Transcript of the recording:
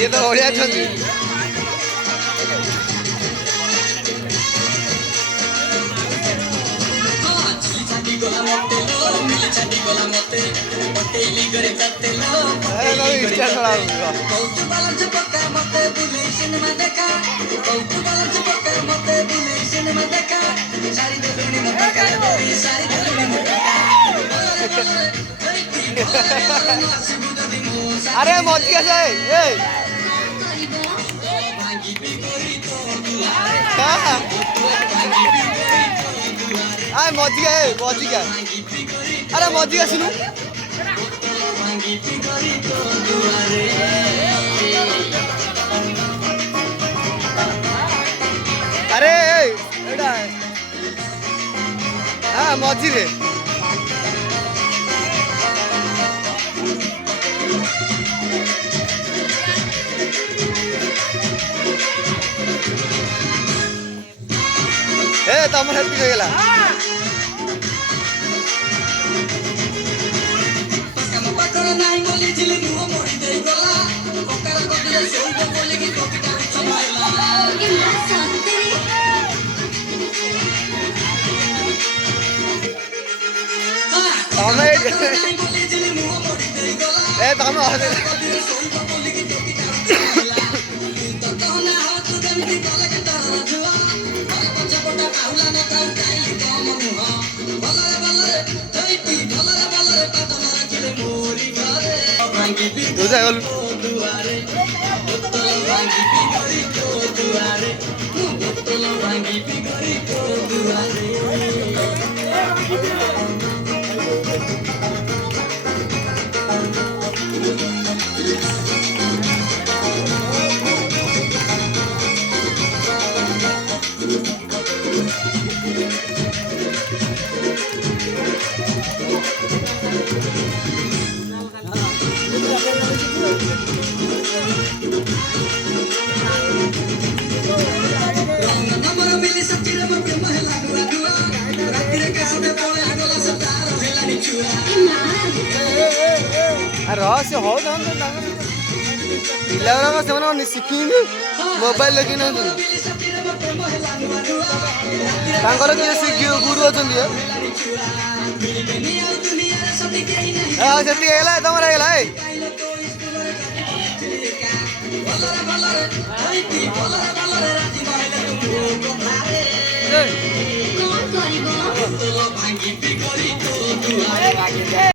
ये तो बढ़िया छथि अरे मौजी से मौजी क्या अरे मौजी सुनू अरे हाँ मौजी रे तम हेल्ला रहस्य हो पिला से शिखी मोबाइल लगे किए गुरु अच्छा तुम है